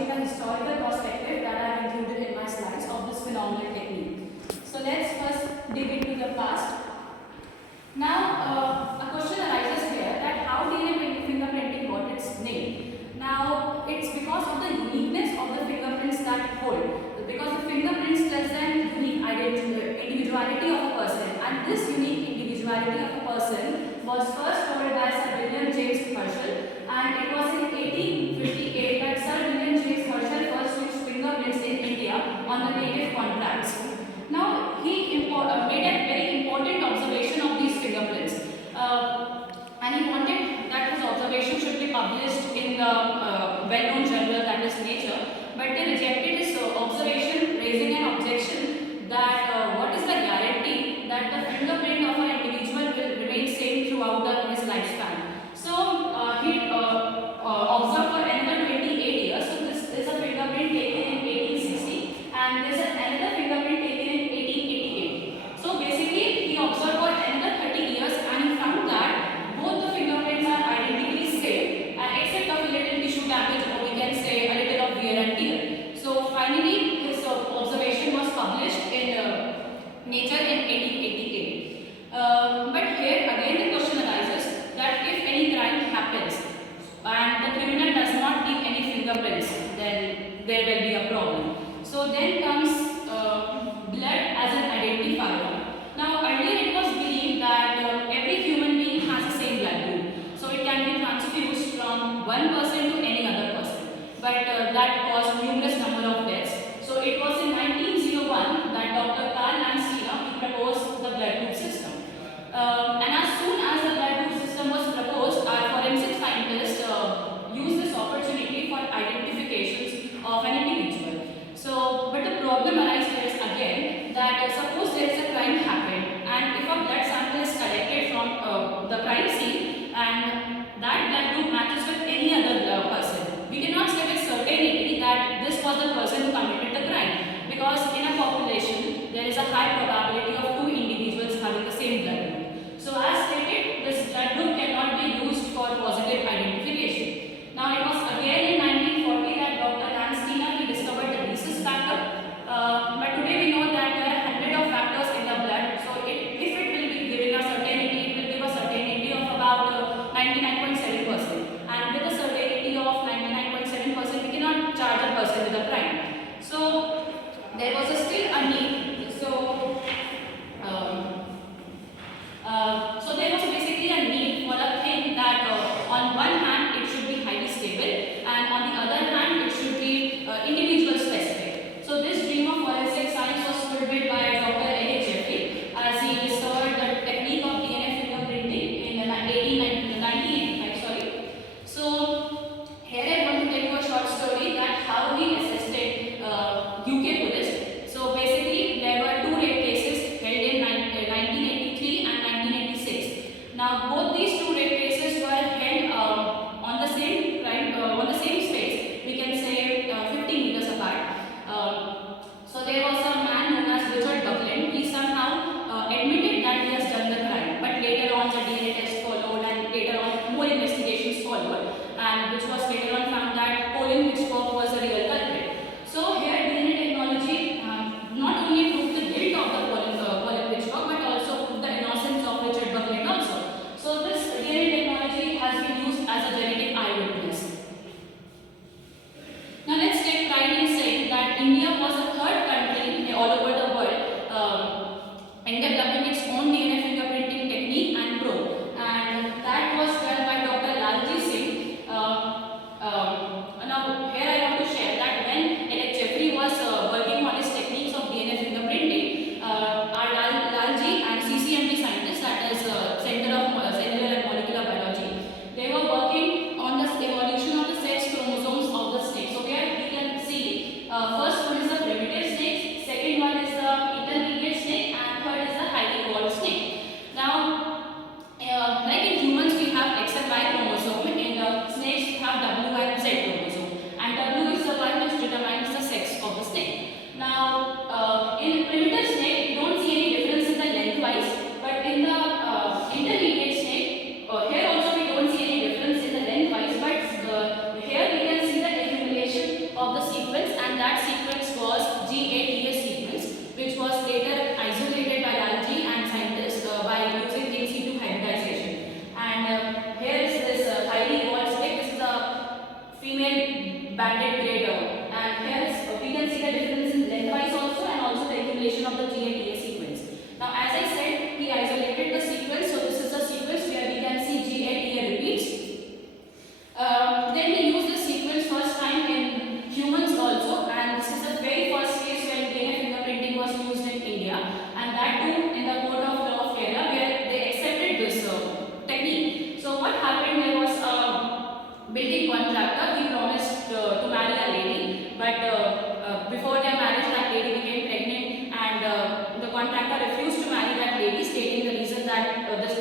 establishing the historical perspective that I have included in my slides of this phenomenal technique. So let's first dig into the past. Now, a question arises here that how DNA fingerprinting got its name. Now, it's because of the uniqueness of the fingerprints that hold. Because the fingerprints present unique individuality of a person, and this unique individuality of a person was first told by Sir William James Herschel, and it was in 1858 that Sir William James Herschel first used fingerprints in India on the native contracts. Now, he made a very important observation of these fingerprints, and he wanted that his observation should be published in the well-known journal that is Nature, but they rejected his observation, raising an objection that what is the guarantee that the fingerprint of an individual will remain same throughout his lifespan. So he observed for another 28 years. So this is a fingerprint taken in 1860, and there is another fingerprint taken in 1888. So basically he observed for another 30 years, and he found that both the fingerprints are identically same, except of a little tissue damage, or we can say a little of wear and tear. So finally his observation was published in Nature in 1888. But here again the question arises that if any crime happens and the criminal does not leave any fingerprints, then there will be a problem. So then comes blood as an identifier. Now earlier it was believed that every human being has the same blood group, so it can be transfused from one person to any other person, but that caused numerous number of deaths. So it was in 1901 that Dr. Karl proposed the blood group system. And as soon as the blood group system was proposed, our forensic scientists used this opportunity for identifications of an individual. So, but the problem arises again that suppose there is a crime happened, and if a blood sample is collected from the crime scene, and that blood group matches with any other person, we cannot say with certainty that this was the person who committed the crime, because in a population there is a high probability of two individuals having the same blood group. So as stated, this blood group cannot be used for positive identification. Now it was again in 1940 that Dr. Lansdena discovered the rhesus factor, but today we know that there are hundreds of factors in the blood. So if it will be giving a certainty, it will give a certainty of about 99.7%, and with a certainty of 99.7%, we cannot charge a person with a crime. So there was still a need. So there was basically a need for a thing that on one hand it should be highly stable, and on the other hand it should be individual specific. So this dream of forensic science was fulfilled by Dr. Jeffrey as he discovered the technique of DNA fingerprinting in 1985. So here I want to tell you a short story that how he assisted UK police. So basically there were two rape cases held in 1983 and 1986. Now both these two rape cases were held on the same space. We can say 15 meters apart. So there was a man known as Richard Buckland. He somehow admitted that he has done the crime, but later on the DNA test followed, and later on more investigations followed, and which was later on found that Colin Hitchcock was the real culprit. So here DNA technology not only proved the guilt of the Colin Hitchcock, but also proved the innocence of Richard Buckland also. So this DNA technology has been used as a genetic eyewitness. Now let's take pride in saying that India was the third country all over the world in developing its own DNA fingerprinting technique and probe, and that was done by Dr. Lalji Singh. Now here I want to share that when Jeffrey was working on his techniques of DNA fingerprinting, our Lalji and CCMB scientists, that is Center of Cellular and Molecular Biology, they were working on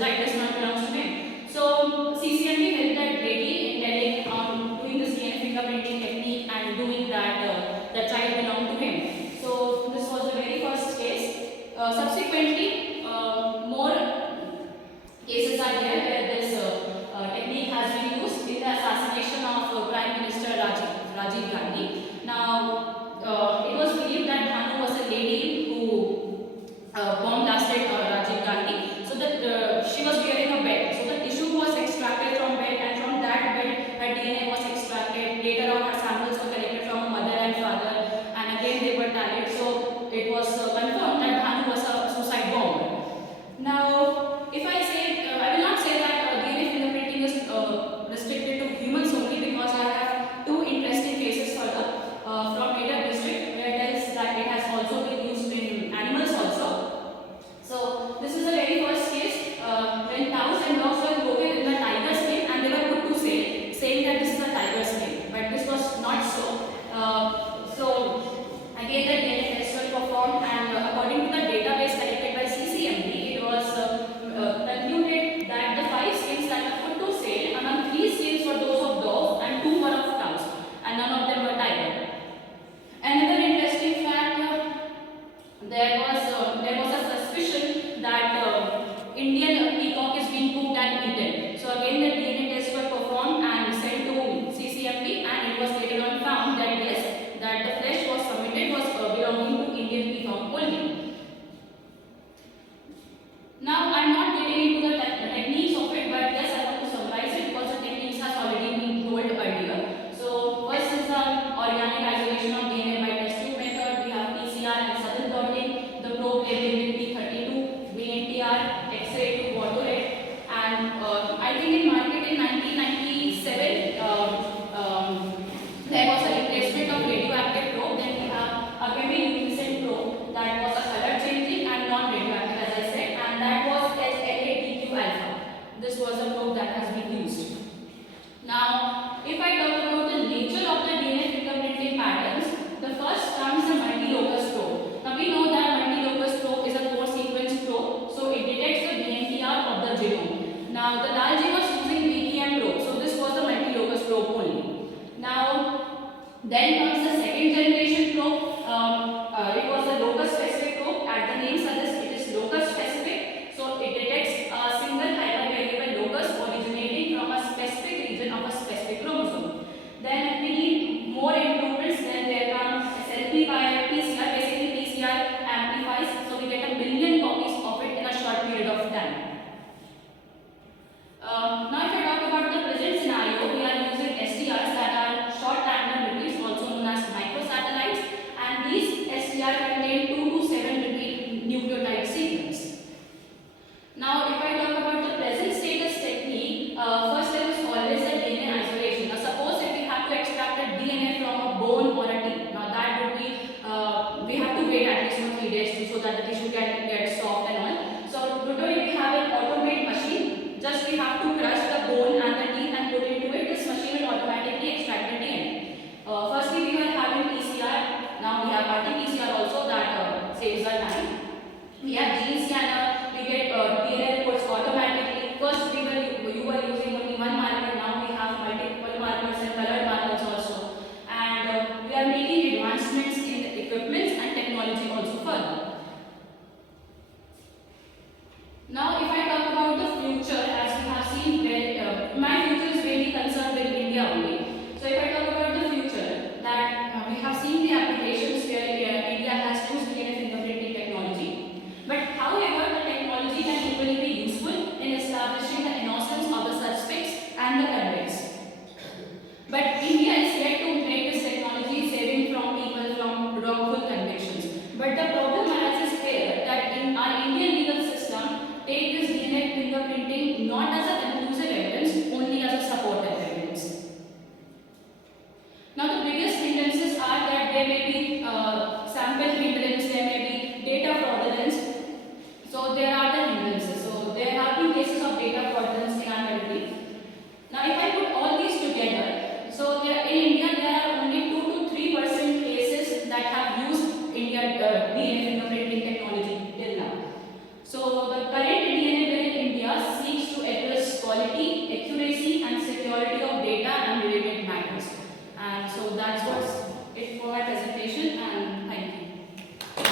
right, does not belong to him. So CCMB helped that lady in telling on doing this DNA fingerprinting technique and doing that the child belonged to him. So this was the very first case. Subsequently, more cases are there where this technique has been used in the assassination of Prime Minister Rajiv Gandhi. Now, it was believed that Bhanu was a lady who bomb blasted Rajiv Gandhi. So that she was wearing a bed. So the tissue was extracted from bed, and from that bed her DNA was extracted. Later on, her samples were collected from her mother and father, and again they were tallied. So it was confirmed that Bhanu was a suicide bomber. Now, if I say, I will not say that DNA fingerprinting is restricted to humans only, because I have two interesting cases further from Medak district where it is that it has also been used in animals also. So this is the very first case when cows and dogs were broken in the tiger's skin and they were put to sale, saying that this is a tiger's skin, but this was not so. So again the DNA tests were performed, and according to the database collected by CCMB, it was concluded that the 5 skins that were put to sale, among 3 skins were those of dogs and 2 were of cows, and none of them were tiger. Another interesting fact, there was a suspicion that Indian peacock is being cooked and eaten. So again the DNA tests were performed and sent to CCMB, and it was later on found that yes, that the flesh was submitted was belonging to Indian peacock only. Now I am not getting into the techniques of it, but yes, I want to summarize it because the techniques has already been told earlier. So first is the organic isolation of DNA by test tube method. We have PCR and subtle blotting, the probe labeling with P32, VNTR, X-ray to water rate, and I think in market in 1997 there was a replacement of radioactive probe. Then we have a chemiluminescent probe that was a color changing and non-radioactive, as I said, and that was LADQ alpha. This was a probe that has been used. Now, if I talk about the nature of the DNA fingerprinting patterns, the first comes the multi-locus probe. Now we know that multi-locus probe is a core sequence probe, so it detects the VNTR of the genome. Now the Lalji was using VKM probe, so this was the multi-locus probe only. Now then comes the second generation probe. It was a locus specific probe. As the name suggests, it is locus specific, so it detects a single hypervariable locus originating from a specific region of a specific chromosome. Then we need more improvements. Then there comes SLP by PCR. Basically PCR amplifies, so we get 1 million copies of it in a short period of time. Now if I talk about the present scenario, we are using STRs that are short random repeats, also known as microsatellites, and these STR contain 2 to 7 repeat nucleotide sequence. Now if I talk about the present status technique, first there is always a DNA isolation. Now suppose if we have to extract a DNA from a bone or a teeth, now that would be, we have to wait at least for 3 days so that the tissue can get soft and all. So today we have an automate machine. Just we have to crush the bone and the teeth and put into it. This machine will automatically extract the DNA. Firstly we are having PCR. Now we have RT-PCR also that saves our time. We have gene scanner. We get DNA reports automatically. First you were using only one marker. Now we have multiple markers and colored markers also. And we are making advancements in the equipments and technology also further. Now if I talk about the future, as we have seen, my future is mainly concerned with India only. So if I talk about the future, that we have seen the applications where India has used DNA fingerprinting technology. But however, the technology can equally be useful in establishing the innocence of the suspects and the convicts. But India is yet to make this technology saving from people from wrongful convictions. But the problem arises here that in our Indian legal system, take this DNA fingerprinting not as a conclusive evidence, only as a supportive evidence. Now the biggest hindrances are that there may be sample hindrance, there may be data fraudulence. So there are the hindrances. So there have been cases of data fraudulence in our country. Now if I put all these together, so in India there are only 2 to 3% cases that have used Indian DNA fingerprinting technology till now. So the current DNA bill in India security of data